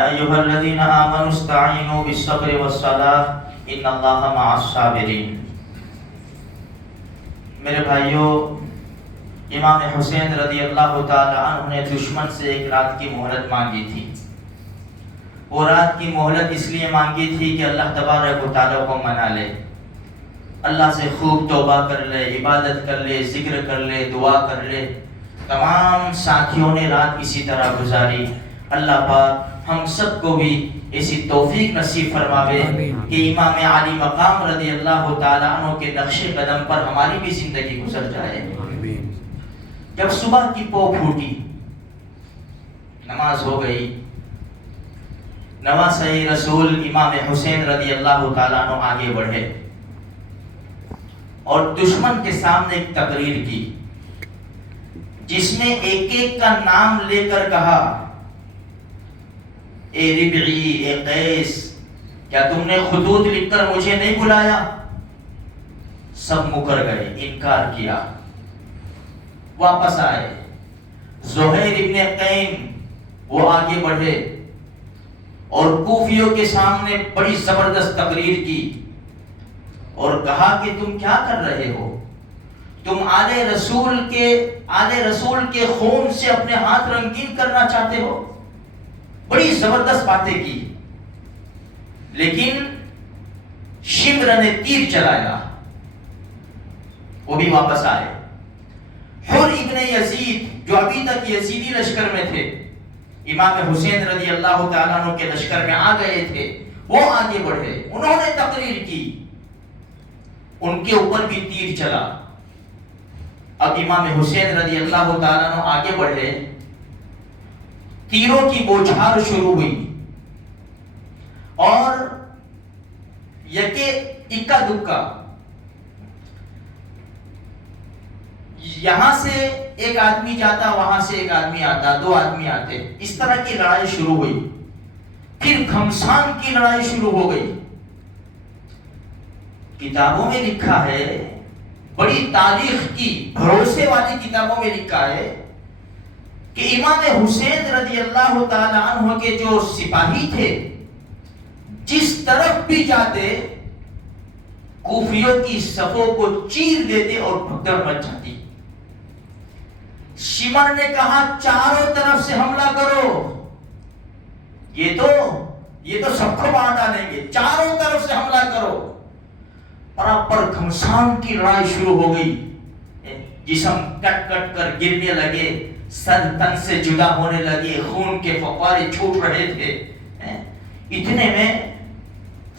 أيها الذين آمنوا استعينوا بالصبر والصلاة إن الله مع الصابرين۔ میرے بھائیوں، امام حسین رضی اللہ تعالی عنہ نے دشمن سے ایک رات کی مہلت مانگی تھی۔ وہ رات کی مہلت اس لیے مانگی تھی کہ اللہ تبارک و تعالیٰ کو منا لے، اللہ سے خوب توبہ کر لے، عبادت کر لے، ذکر کر لے، دعا کر لے۔ تمام ساتھیوں نے رات اسی طرح گزاری۔ اللہ پاک ہم سب کو بھی ایسی توفیق نصیب فرماوے کہ امام علی مقام رضی اللہ تعالیٰ عنہ کے نقش قدم پر ہماری بھی زندگی گزر جائے۔ جب صبح کی پو پھوٹی، نماز ہو گئی، نواسۂ رسول امام حسین رضی اللہ تعالیٰ عنہ آگے بڑھے اور دشمن کے سامنے ایک تقریر کی جس میں ایک ایک کا نام لے کر کہا، اے ربعی، اے قیس، کیا تم نے خطوط لکھ کر مجھے نہیں بلایا؟ سب مکر گئے، انکار کیا، واپس آئے۔ زہیر ابن قیم وہ آگے بڑھے اور کوفیوں کے سامنے بڑی زبردست تقریر کی اور کہا کہ تم کیا کر رہے ہو؟ تم آل رسول کے خون سے اپنے ہاتھ رنگین کرنا چاہتے ہو؟ بڑی زبردست باتیں کی، لیکن شمر نے تیر چلایا، وہ بھی واپس آئے۔ حر ابن یزید جو ابھی تک یزیدی لشکر میں تھے، امام حسین رضی اللہ تعالیٰ عنہ کے لشکر میں آ گئے تھے، وہ آگے بڑھے، انہوں نے تقریر کی، ان کے اوپر بھی تیر چلا۔ اب امام حسین رضی اللہ تعالیٰ عنہ آگے بڑھے، تیروں کی بوچھار شروع ہوئی اور یکے اکا دکا یہاں سے ایک آدمی جاتا، وہاں سے ایک آدمی آتا، دو آدمی آتے، اس طرح کی لڑائی شروع ہوئی۔ پھر گھمسان کی لڑائی شروع ہو گئی۔ کتابوں میں لکھا ہے، بڑی تاریخ کی بھروسے والی کتابوں میں لکھا ہے کہ امام حسین رضی اللہ تعالی عنہ کے جو سپاہی تھے، جس طرف بھی جاتے کوفیوں کی صفوں کو چیر دیتے اور بھگدڑ مچ جاتی۔ شمر نے کہا چاروں طرف سے حملہ کرو، یہ تو سب کو مار ڈالیں گے، چاروں طرف سے حملہ کرو۔ برابر گھمسان کی لڑائی شروع ہو گئی، جسم کٹ کٹ کر گرنے لگے، سر تن سے جدا ہونے لگے، خون کے فوارے چھوٹ رہے تھے۔ اتنے میں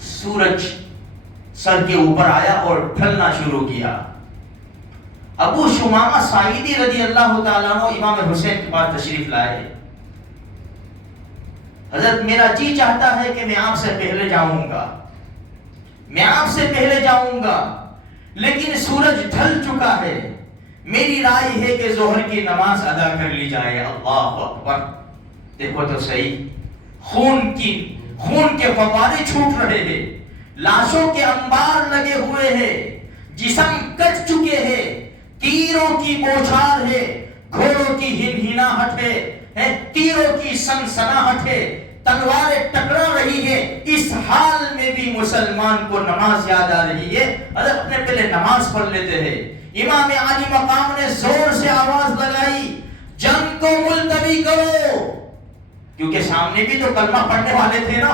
سورج سر کے اوپر آیا اور ڈھلنا شروع کیا۔ ابو شمامہ ساعدی رضی اللہ تعالیٰ عنہ امام حسین کے پاس تشریف لائے۔ حضرت میرا جی چاہتا ہے کہ میں آپ سے پہلے جاؤں گا، لیکن سورج ڈھل چکا ہے، میری رائے ہے کہ ظہر کی نماز ادا کر لی جائے۔ اللہ اکبر! دیکھو تو صحیح، خون کے فوارے چھوٹ رہے ہیں، لاشوں کے انبار لگے ہوئے ہیں، جسم کٹ چکے ہیں، تیروں کی بوچھار ہے، گھوڑوں کی ہنہناہٹ ہے، تیروں کی سنسناہٹ ہے، تلواریں ٹکرا رہی ہے۔ اس حال میں بھی مسلمان کو نماز یاد آ رہی ہے۔ اگر اپنے پہلے نماز پڑھ لیتے ہیں۔ امام علی مقام نے زور سے آواز لگائی، جنگ کو ملتوی کرو، کیونکہ سامنے بھی تو کلمہ پڑھنے والے تھے نا،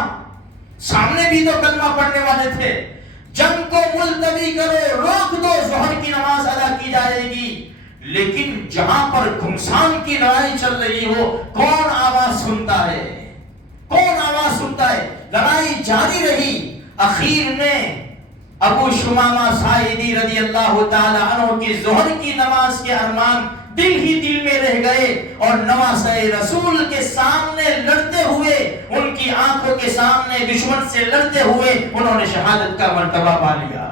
جنگ کو ملتوی کرو، روک دو، ظہر کی نماز ادا کی جائے گی۔ لیکن جہاں پر گھمسان کی لڑائی چل رہی ہو، کون آواز سنتا ہے؟ لڑائی جاری رہی۔ اخیر میں ابو شمامہ ساعدی رضی اللہ تعالی عنہ کی ظہر کی نماز کے ارمان دل ہی دل میں رہ گئے اور نواسۂ رسول کے سامنے لڑتے ہوئے، ان کی آنکھوں کے سامنے دشمن سے لڑتے ہوئے انہوں نے شہادت کا مرتبہ پا لیا۔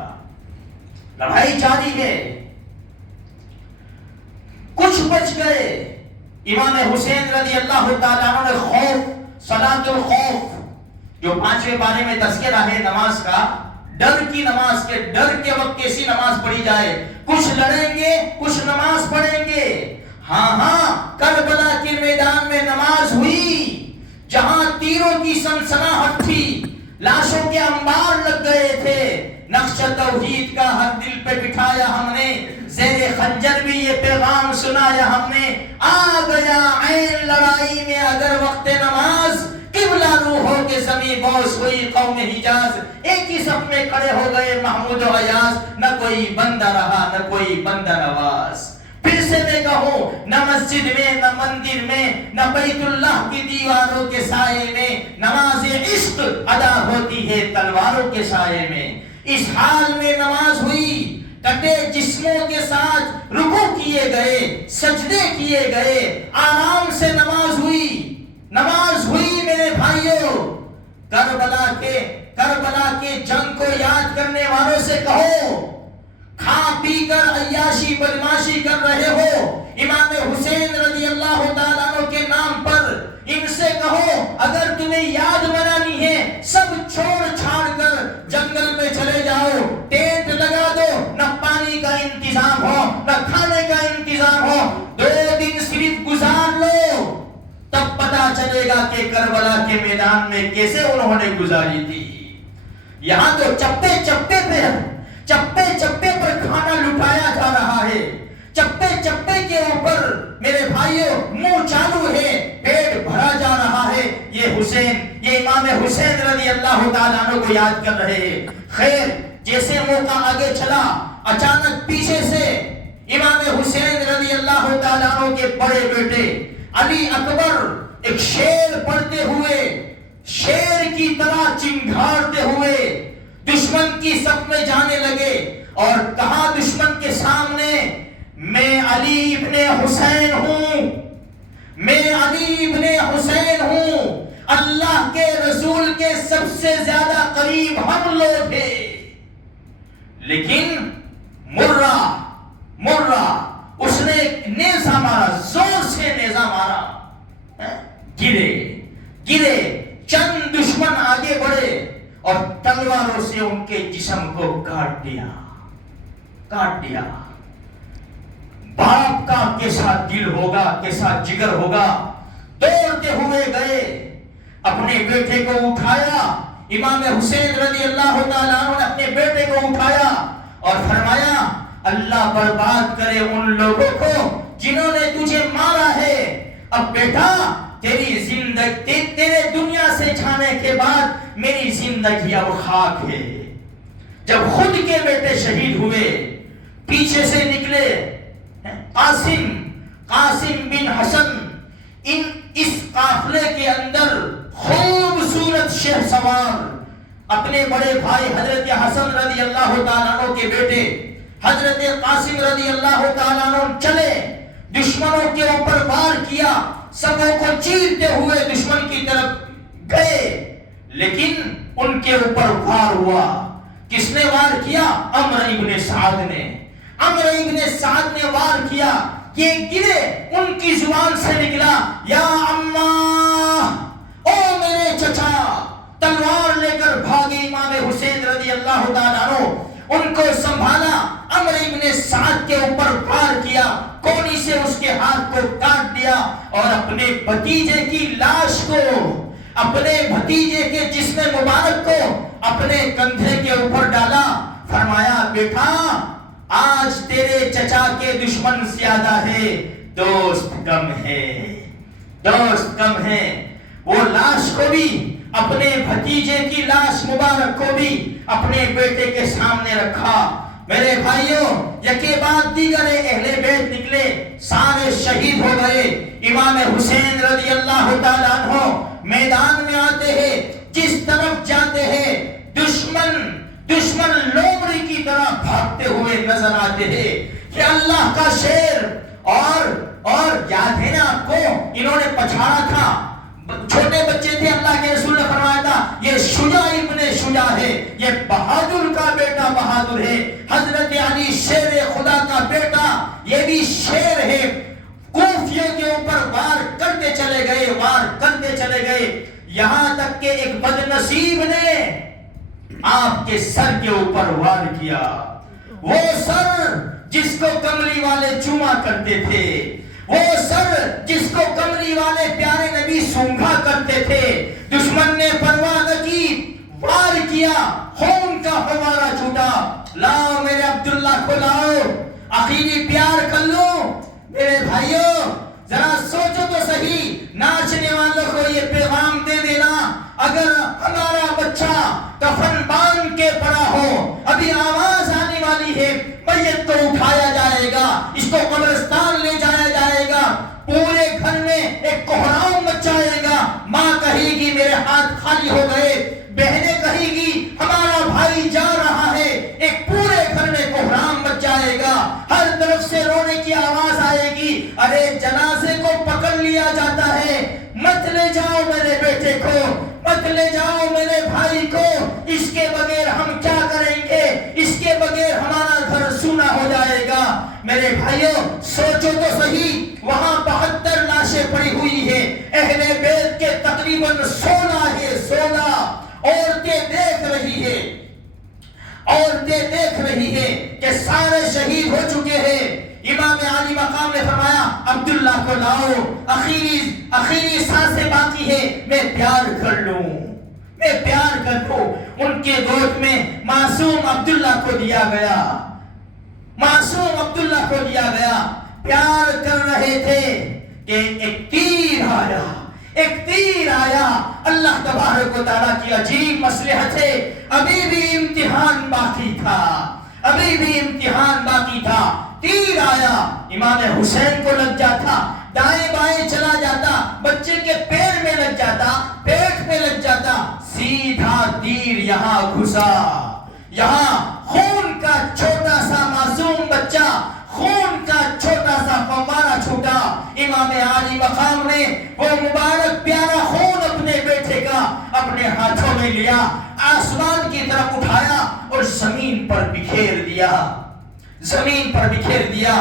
لڑائی جاری ہے، کچھ بچ گئے۔ امام حسین رضی اللہ تعالی عنہ نے خوف، صلاۃ الخوف جو 5ویں بارے میں تذکرہ ہے نماز کا، ڈر کی نماز کے، ڈر کے وقت کیسی نماز پڑھی جائے، کچھ لڑیں گے کچھ نماز پڑھیں گے۔ ہاں کربلا کے میدان میں نماز ہوئی، جہاں تیروں کی سنسناہٹ تھی، لاشوں کے انبار لگ گئے تھے، نقش توحید کا ہر دل پہ بٹھایا ہم نے، زیر خنجر بھی یہ پیغام سنایا ہم نے، آ گیا عین لڑائی میں اگر وقت نماز، قبلہ روحوں کے زمین بوس ہوئی قوم حجاز، ایک ہی صف میں کھڑے ہو گئے محمود و ایاز، نہ کوئی بندہ رہا نہ کوئی بندہ نواز۔ پھر سے میں کہوں، نہ مسجد میں نہ مندر میں نہ بیت اللہ کی دیواروں کے سائے میں، نماز عشق ادا ہوتی ہے تلواروں کے سائے میں۔ اس حال میں نماز ہوئی، کٹے جسموں کے ساتھ رکوع کیے گئے، سجدے کیے گئے، آرام سے نماز ہوئی، نماز ہوئی میرے بھائیوں۔ کربلا کے جنگ کو یاد کرنے والوں سے کہو، کھا پی کر عیاشی بدماشی کر رہے ہو امام حسین رضی اللہ تعالیٰ عنہ کے نام پر، ان سے کہو اگر تمہیں یاد منانی ہے سب چھوڑ چھاڑ کر جنگل میں چلے جاؤ، ٹینٹ لگا دو، نہ پانی کا انتظام ہو نہ کھانے کا انتظام ہو، 2 دن صرف گزار لو، تب پتا چلے گا کہ کربلا کے میدان میں کیسے انہوں نے گزاری تھی۔ یہاں تو چپے چپے پر کھانا لٹایا جا رہا ہے، چپے چپے کے اوپر میرے بھائیوں منہ چالو ہے، پیٹ بھرا جا رہا ہے۔ یہ امام حسین رضی اللہ تعالیٰ عنہ کو یاد کر رہے ہیں۔ خیر، جیسے موقع آگے چلا، اچانک پیچھے سے امام حسین رضی اللہ تعالیٰ عنہ کے بڑے بیٹے علی اکبر ایک شعر پڑھتے ہوئے، شیر کی طرح چنگھاڑتے ہوئے دشمن کی صف میں جانے لگے، اور کہا دشمن کے سامنے، میں علی ابن حسین ہوں، میں علی ابن حسین ہوں، اللہ کے رسول کے سب سے زیادہ قریب ہم لوگ ہیں۔ لیکن مرہ اس نے نیزہ مارا، زور سے نیزہ مارا، گرے، چند دشمن آگے بڑھے اور تلواروں سے ان کے جسم کو کاٹ دیا۔ باپ کا کیسا دل ہوگا، کیسا جگر ہوگا، دوڑتے ہوئے گئے، اپنے بیٹے کو اٹھایا، امام حسین رضی اللہ تعالیٰ عنہ نے اپنے بیٹے کو اٹھایا اور فرمایا، اللہ برباد کرے ان لوگوں کو جنہوں نے تجھے مارا ہے، اب بیٹا تیری زندگی، تیرے دنیا سے جانے کے بعد میری زندگی اب خاک ہے۔ جب خود کے بیٹے شہید ہوئے، پیچھے سے نکلے قاسم بن حسن، اس قافلے کے اندر خوبصورت شہ سوار، اپنے بڑے بھائی حضرت حسن رضی اللہ تعالیٰ عنہ کے بیٹے حضرت قاسم رضی اللہ تعالیٰ عنہ چلے، دشمنوں کے اوپر وار کیا، سبوں کو چیرتے ہوئے دشمن کی طرف گئے، لیکن ان کے اوپر وار ہوا۔ کس نے وار کیا؟ عمرو ابن سعد نے وار کیا۔ یہ گرے، ان کی زبان سے نکلا، یا اماں، او میرے چچا، تلوار لے کر بھاگے امام حسین رضی اللہ تعالیٰ عنہ، ان کو سنبھالا، عمرو ابن سعد کے اوپر وار کیا، کونی سے اس کے ہاتھ کو کاٹ دیا اور اپنے بھتیجے کی لاش کو، اپنے بھتیجے کے جسم مبارک کو اپنے کندھے کے اوپر ڈالا، فرمایا بیٹا آج تیرے چچا کے دشمن زیادہ ہے، دوست کم ہے۔ وہ لاش کو بھی، اپنے بھتیجے کی لاش مبارک کو بھی اپنے بیٹے کے سامنے رکھا۔ میرے بھائیوں، یکے بعد دیگر اہل بیت نکلے، سارے شہید ہو گئے۔ امام حسین رضی اللہ تعالیٰ عنہ میدان میں آتے ہیں، جس طرف جاتے ہیں دشمن لومڑی کی طرح بھاگتے ہوئے نظر آتے ہیں۔ کہ اللہ کا شیر، اور یاد ہے نا آپ کو، انہوں نے پچھاڑا تھا، چھوٹے بچے تھے، اللہ کے رسول نے فرمایا تھا یہ شجاع ابن شجاع ہے، یہ بہادر کا بیٹا بہادر ہے۔ حضرت علی شیر خدا کا بیٹا، یہ بھی شیر ہے۔ کوفیوں کے اوپر وار کرتے چلے گئے، یہاں تک کہ ایک بد نصیب نے آپ کے سر کے اوپر وار کیا، وہ سر جس کو کملی والے چوما کرتے تھے، وہ سر جس کو کمری والے پیارے نبی سونگھا کرتے تھے، دشمن نے پرواہ نہ کی، وار کیا، خون کا فوارہ چھوٹا، لاؤ میرے عبداللہ کو لاؤ، آخری پیار کر لو۔ میرے بھائیوں ذرا سوچو تو صحیح، ناچنے والوں کو یہ پیغام دے دینا، اگر ہمارا بچہ کفن باندھ کے پڑا ہو، ابھی آواز آنے والی ہے، میت کو اٹھایا جائے گا، اس کو قبرستان لے جایا جائے گا، پورے گھر میں ایک کوہرام مچ جائے گا، ماں کہے گی میرے ہاتھ خالی ہو گئے، بہنیں کہے گی ہمارا بھائی جا رہا ہے، ایک پورے گھر میں کوہرام مچ جائے گا، ہر طرف سے رونے کی آواز آئے گی، ارے جنازے کو پکڑ لیا جاتا ہے، مت لے جاؤ میرے بیٹے کو، مت لے جاؤ میرے بھائی کو، اس کے بغیر ہم کیا کریں گے، اس کے بغیر ہمارا گھر سونا ہو جائے گا۔ میرے بھائیوں سوچو تو صحیح، وہاں 72 لاشیں پڑی ہوئی ہیں، اہل بیت کے تقریباً 16 ہے، 16 عورتیں دیکھ رہی ہے، عورتیں دیکھ رہی ہے کہ سارے شہید ہو چکے ہیں۔ امام علی مقام نے فرمایا عبداللہ کو لاؤ، آخری سانسیں باقی ہے، میں پیار کر لوں، میں پیار کر لوں۔ ان کے گود میں معصوم عبداللہ کو دیا گیا، معصوم عبداللہ کو دیا گیا، پیار کر رہے تھے کہ ایک تیر آیا، ایک تیر آیا۔ اللہ تبارک و تعالیٰ کی عجیب مصلحت ہے، ابھی بھی امتحان باقی تھا، ابھی بھی امتحان باقی تھا، تیر آیا، امام حسین کو لگ جاتا، دائیں بائیں چلا جاتا، بچے کے پیر میں لگ جاتا، پیٹ میں لگ جاتا، سیدھا تیر یہاں گھسا، یہاں خون کا چھوٹا سا معصوم بچہ، خون کا چھوٹا سا فوارہ چھوٹا۔ امام علی مقام نے وہ مبارک پیارا خون اپنے بیٹے کا اپنے ہاتھوں میں لیا، آسمان کی طرف اٹھایا اور زمین پر بکھیر دیا، زمین پر بکھیر دیا،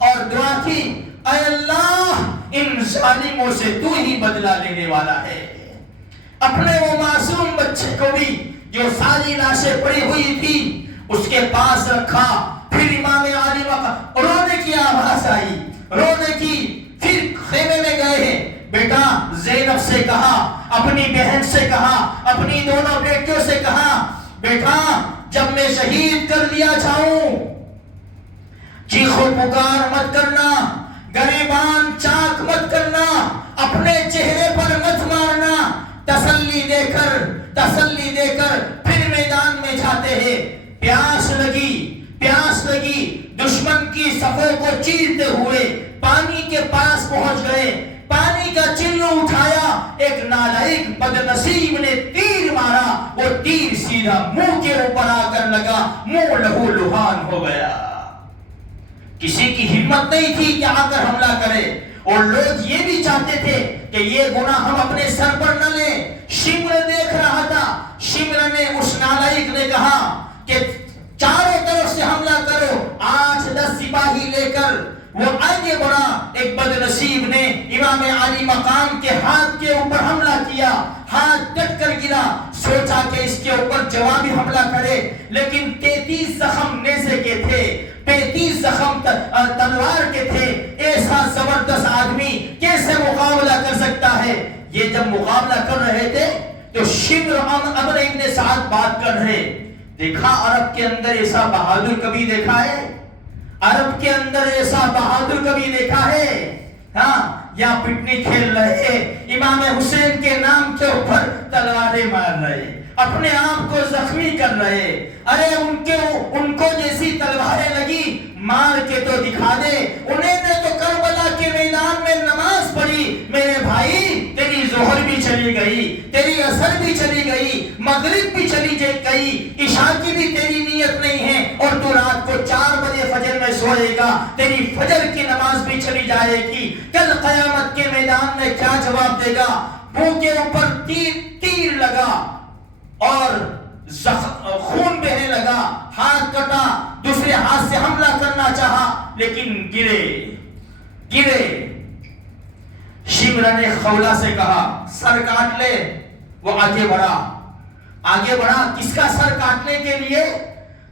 اور دعا کی اے اللہ ان ظالموں سے تو ہی بدلہ لینے والا ہے۔ اپنے وہ معصوم بچے کو بھی جو ساری لاشیں پڑی ہوئی تھی اس کے پاس رکھا، پھر امام علی وقت رونے کی آواز آئی، رونے کی، پھر خیمے میں گئے ہیں، بیٹا زینب سے کہا، اپنی بہن سے کہا، اپنی دونوں بیٹیوں سے کہا، بیٹا جب میں شہید کر دیا جاؤں چیخو پکار مت کرنا، گریبان چاک مت کرنا، اپنے چہرے پر مت مارنا، تسلی دے کر پھر میدان میں جاتے ہیں۔ پیاس لگی، دشمن کی صفوں کو چیرتے ہوئے پانی کے پاس پہنچ گئے، پانی کا چلو اٹھایا، ایک نالائق بدنصیب نے تیر مارا، وہ تیر سیدھا منہ کے اوپر آ کر لگا، منہ لہو لہان ہو گیا۔ کسی کی ہمت نہیں تھی کہ آ کر حملہ کرے، اور لوگ یہ بھی چاہتے تھے کہ یہ گناہ ہم اپنے سر پر نہ لیں۔ شمر دیکھ رہا تھا، شمر نے اس نالائق نے کہا کہ چاروں طرف سے حملہ کرو، 8-10 سپاہی لے کر وہ آگے بڑھا۔ ایک بدنصیب نے امام علی مقام کے ہاتھ کے اوپر حملہ کیا، ہاتھ کٹ کر گرا، سوچا کہ اس کے اوپر جوابی حملہ کرے، لیکن 33 زخم نیزے کے تھے، 35 زخم تلوار کے تھے، ایسا زبردست آدمی کیسے مقابلہ کر سکتا ہے؟ یہ جب مقابلہ کر رہے تھے تو شمر عمر ابن سعد بات کر رہے، دیکھا عرب کے اندر ایسا بہادر کبھی دیکھا ہے؟ عرب کے اندر ایسا بہادر کبھی دیکھا ہے؟ ہاں، یا پٹنی کھیل رہے، امام حسین کے نام کے اوپر تلواریں مار رہے، اپنے آپ کو زخمی کر رہے۔ ارے ان کو جیسی تلواریں لگی، مار کے تو دکھا دے۔ انہیں نے تو کربلا کے میدان میں نماز پڑھی، میرے بھائی تیری ظہر بھی چلی گئی، تیری عصر بھی چلی گئی، مغرب بھی چلی گئی، عشاء کی بھی تیری نیت نہیں ہے، اور تو رات کو 4 بجے فجر میں سوئے گا، تیری فجر کی نماز بھی چلی جائے گی۔ کل قیامت کے میدان میں کیا جواب دے گا؟ منہ کے اوپر تیر لگا اور خون بہنے لگا، ہاتھ کٹا، دوسرے ہاتھ سے حملہ کرنا چاہا لیکن گرے۔ شمر نے خولہ سے کہا سر کاٹ لے، وہ آگے بڑھا کس کا سر کاٹنے کے لیے؟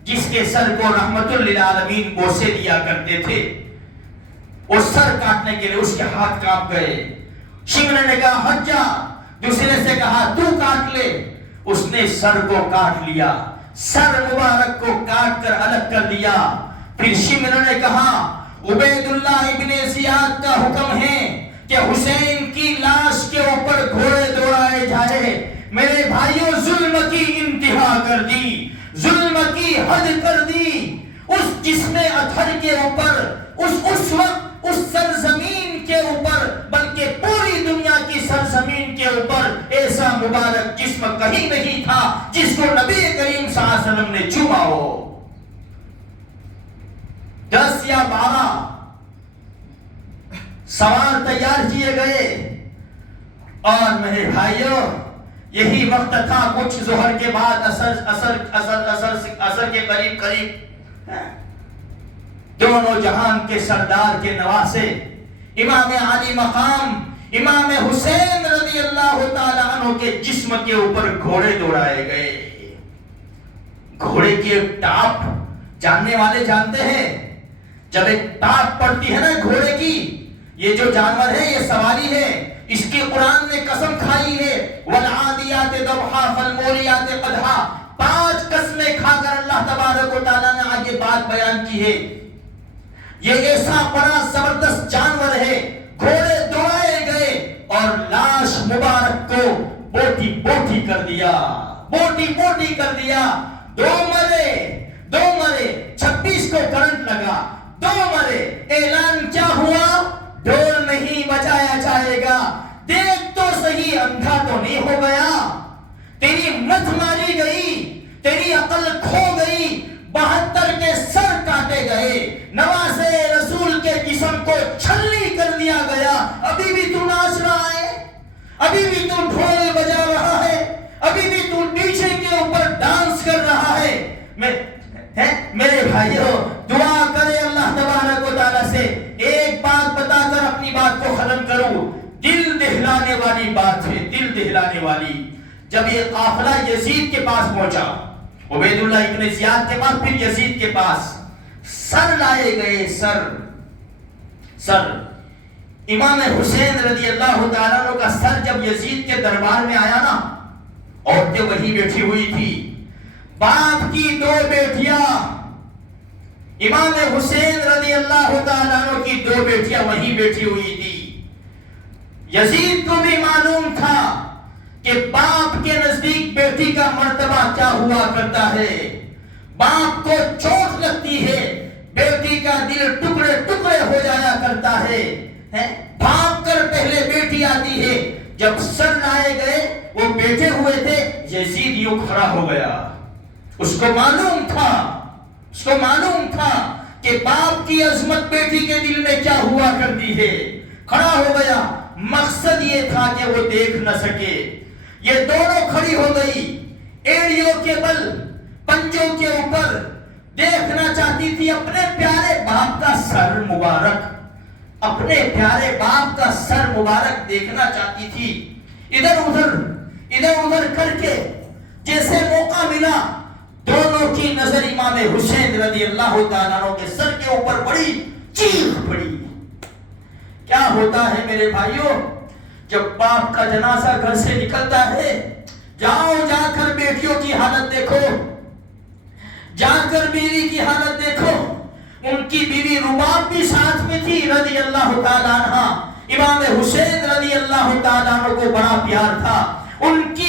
جس کے سر کو رحمت للعالمین بوسے دیا کرتے تھے۔ وہ سر کاٹنے کے لیے اس کے ہاتھ کانپ گئے. شمر نے کہا ہٹ جا، دوسرے سے کہا تو کاٹ لے. اس نے سر کو کاٹ لیا، سر مبارک کو کاٹ کر الگ کر دیا. پھر شمر نے کہا عبید اللہ ابن زیاد کا حکم ہے کہ حسین کی لاش کے اوپر گھوڑے دوڑائے جائے. میرے بھائیوں ظلم کی انتہا کر دی، ظلم کی حد کر دی. اس جسم اطہر کے اوپر، اس وقت اس سرزمین کے اوپر، بلکہ پوری دنیا کی سرزمین کے اوپر ایسا مبارک جسم کہیں نہیں تھا جس کو نبی کریم صلی اللہ علیہ وسلم نے چھوا ہو. 10 یا 12 سوار تیار کیے گئے اور میرے بھائیوں یہی وقت تھا کچھ ظہر کے بعد اثر کے قریب دونوں جہان کے سردار کے نواسے امام عالی مقام امام حسین رضی اللہ تعالی عنہ کے جسم کے اوپر گھوڑے دوڑائے گئے. گھوڑے کی ایک ٹاپ جاننے والے جانتے ہیں، جب ایک ٹاپ پڑتی ہے نا گھوڑے کی، یہ جو جانور ہے یہ سواری ہے، اس کی قرآن نے قسم کھائی ہے والعادیات ضبحا فالموریات قدحا. 5 قسمیں کھا کر اللہ تبارک و تعالیٰ نے آگے بات بیان کی ہے. یہ ایسا بڑا زبردست جانور ہے. گھوڑے دوڑائے گئے اور لاش مبارک کو بوٹی بوٹی کر دیا، بوٹی بوٹی کر دیا. 2 مرے 26 کو کرنٹ لگا، 2 مرے. اعلان کیا ہوا؟ ڈھول نہیں بجایا جائے گا. دیکھ تو صحیح، اندھا تو نہیں ہو گیا؟ تیری مت ماری گئی، تیری عقل کھو گئی. 72 کے سر کاٹے گئے، نوازے رسول کے جسم کو چھلنی کر دیا گیا. ابھی بھی تو ناچ رہا ہے، ابھی بھی تو ڈھول بجا رہا ہے، ابھی بھی تو ڈیجے کے اوپر ڈانس کر رہا ہے. میرے بھائیوں دعا کرے اللہ تبارک و تعالیٰ سے. ایک بات بتا کر اپنی بات کو ختم کروں. دل دہلانے والی بات ہے، دل دہلانے والی. جب یہ قافلہ یزید کے پاس پہنچا، عبید اللہ ابن زیاد کے پاس، پھر یزید کے پاس، سر لائے گئے. سر امام حسین رضی اللہ تعالیٰ عنہ کا سر جب یزید کے دربار میں آیا نا، عورتیں وہی بیٹھی ہوئی تھی. باپ کی 2 بیٹیاں، امام حسین رضی اللہ تعالیٰ عنہ کی 2 بیٹیاں وہی بیٹھی ہوئی تھی. یزید کو بھی معلوم تھا کہ باپ کے نزدیک بیٹی کا مرتبہ کیا ہوا کرتا ہے. باپ کو چوٹ لگتی ہے، بیٹی کا دل ٹکڑے ٹکڑے ہو جایا کرتا ہے. بھاگ کر پہلے بیٹی آتی ہے. جب سر لائے گئے وہ بیٹھے ہوئے تھے، یزید یوں کھڑا ہو گیا. اس کو معلوم تھا کہ باپ کی عظمت بیٹی کے دل میں کیا ہوا کرتی ہے. کھڑا ہو گیا. مقصد یہ تھا کہ وہ دیکھ نہ سکے. یہ دونوں کھڑی ہو گئی، ایڑیوں کے بل، پنجوں کے اوپر. دیکھنا چاہتی تھی اپنے پیارے باپ کا سر مبارک، اپنے پیارے باپ کا سر مبارک دیکھنا چاہتی تھی. ادھر ادھر کر کے جیسے موقع ملا، دونوں کی نظر امام حسین رضی اللہ تعالیٰ عنہ کے سر کے اوپر پڑی. چیخ پڑی. کیا ہوتا ہے میرے بھائیوں، جب باپ کا جنازہ گھر سے نکلتا ہے، جاؤ جا کر بیٹیوں کی حالت دیکھو، جا کر بیوی کی حالت دیکھو. ان کی بیوی رباب بھی ساتھ میں تھی رضی اللہ تعالیٰ عنہ. امام حسین رضی اللہ تعالیٰ عنہ کو بڑا پیار تھا. ان کی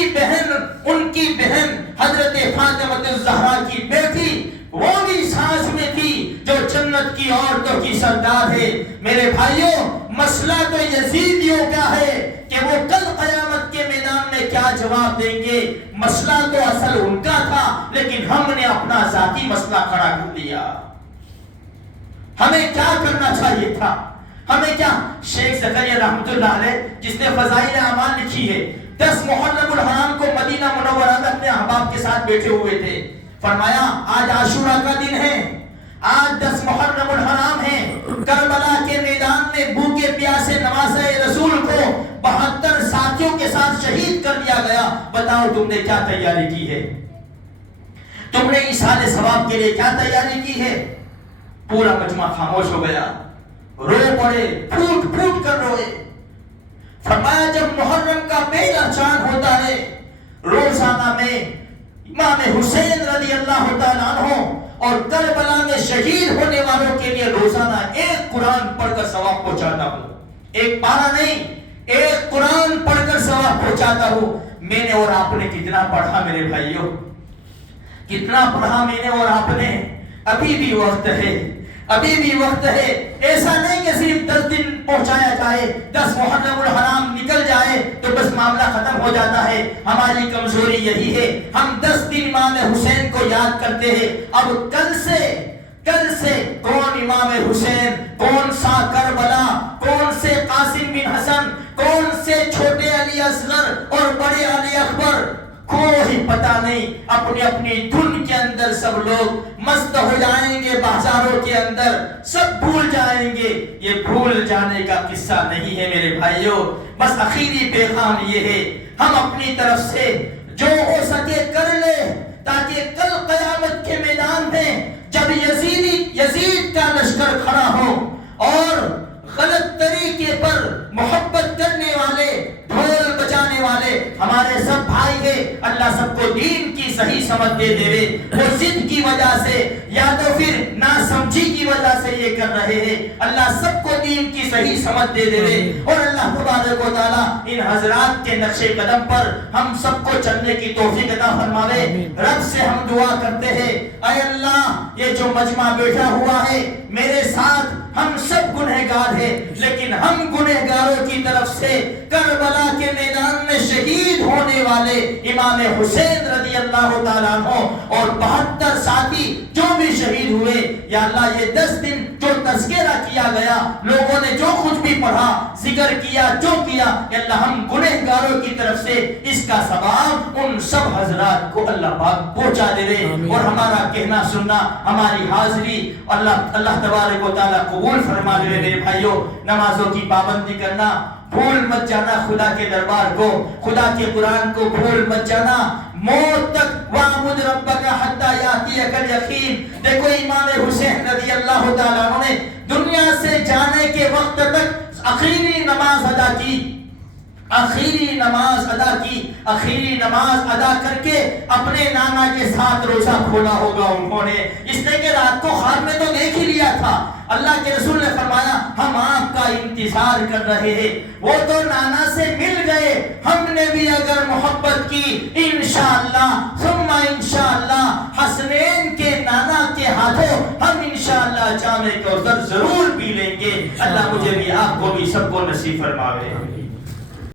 بہن حضرت فاطمہ الزہرا کی بیٹی وہ بھی ساتھ میں تھی، جو جنت کی عورتوں کی سردار ہے. میرے بھائیوں مسئلہ تو یزیدیوں کا ہے کہ وہ کل قیامت کے میدان میں کیا جواب دیں گے. مسئلہ تو اصل ان کا تھا، لیکن ہم نے اپنا ذاتی مسئلہ کھڑا کر دیا. ہمیں کیا کرنا چاہیے تھا؟ ہمیں کیا؟ شیخ زکریا رحمت اللہ علیہ جس نے فضائل اعمال لکھی ہے، 10 محرم الحرام کو مدینہ منورہ میں اپنے احباب کے ساتھ بیٹھے ہوئے تھے. فرمایا آج عاشورہ کا دن ہے، آج 10 محرم الحرام ہے. کربلا کے میدان میں بھوکے پیاسے نوازے رسول کو 72 ساتھیوں کے ساتھ شہید کر دیا گیا. بتاؤ تم نے کیا تیاری کی ہے؟ تم نے ایصال ثواب کے لیے کیا تیاری کی ہے؟ پورا مجمع خاموش ہو گیا. رو پڑے, پھوٹ پھوٹ کر روئے. فرمایا جب محرم کا پہلا چاند ہوتا ہے روزانہ میں امام حسین رضی اللہ تعالیٰ عنہ اور کربلا میں شہید ہونے والوں کے لیے روزانہ ایک قرآن پڑھ کر ثواب پہنچاتا ہوں. ایک پارہ نہیں, ایک قرآن پڑھ کر ثواب پہنچاتا ہوں. میں نے اور آپ نے کتنا پڑھا میرے بھائیوں, کتنا پڑھا میں نے اور آپ نے. ابھی بھی وقت ہے, ابھی بھی وقت ہے. ایسا نہیں کہ صرف 10 دن پہنچایا جائے, 10 محرم الحرام نکل جائے تو بس معاملہ ختم ہو جاتا ہے. ہماری کمزوری یہی ہے, ہم 10 دن امام حسین کو یاد کرتے ہیں. اب کل سے کون امام حسین, کون سا کربلا, کون سے قاسم بن حسن, کون سے چھوٹے علی اصغر اور بڑے علی اکبر, کوئی پتہ نہیں. اپنی اپنی دھن کے اندر سب لوگ مست ہو جائیں گے, بازاروں کے اندر سب بھول جائیں گے. یہ بھول جانے کا قصہ نہیں ہے میرے بھائیوں. بس آخری پیغام یہ ہے, ہم اپنی طرف سے جو ہو سکے کر لے, تاکہ کل قیامت کے میدان میں جب یزید کا لشکر کھڑا ہو اور غلط طریقے پر محبت کرنے والے, ڈھول بجانے والے ہمارے سب بھائی ہیں, اللہ سب کو دین کی صحیح سمجھ دے دے. وہ ضد کی وجہ سے یا تو پھر ناسمجھی کی وجہ سے یہ کر رہے ہیں, اللہ سب کو دین کی صحیح سمجھ دے دے. اور اللہ تبارک و تعالیٰ ان حضرات کے نقش قدم پر ہم سب کو چلنے کی توفیق عطا فرماوے. رب سے ہم دعا کرتے ہیں, اے اللہ یہ جو مجمع بیٹھا ہوا ہے میرے ساتھ ہم سب گنہگار ہیں, لیکن ہم گنہگاروں کی طرف سے کربلا کے میدان میں شہید ہونے والے امام حسین رضی اللہ تعالیٰ عنہ اور 72 ساتھی جو بھی شہید ہوئے, یا اللہ یہ 10 دن جو تذکرہ کیا گیا, لوگوں نے جو کچھ بھی پڑھا, ذکر کیا, جو کیا, یا اللہ ہم گنہگاروں کی طرف سے اس کا ثواب ان سب حضرات کو اللہ پاک پہنچا دے. اور ہمارا کہنا سننا, ہماری حاضری اللہ تبارک و تعالیٰ قبول فرما دے. میرے بھائیوں, نمازوں کی پابندی کرنا, بھول مت جانا خدا کے دربار کو, خدا کے قرآن کو بھول مت جانا. موت تک وَاعْبُدْ رَبَّكَ حَتَّى يَأْتِيَكَ الْيَقِينُ. دیکھو امام حسین رضی اللہ تعالیٰ عنہ نے دنیا سے جانے کے وقت تک آخری نماز ادا کی, آخری نماز ادا کر کے اپنے نانا کے ساتھ روزہ کھولا ہوگا انہوں نے, اس لیے کہ رات کو خواب میں تو دیکھ ہی لیا تھا. اللہ کے رسول نے فرمایا ہم آپ کا انتظار کر رہے ہیں. وہ تو نانا سے مل گئے, ہم نے بھی اگر محبت کی انشاءاللہ ثم انشاءاللہ حسنین کے نانا کے ہاتھوں ہم انشاءاللہ جامع کوثر ضرور پی لیں گے. اللہ مجھے بھی, آپ کو بھی, سب کو نصیب فرماوے.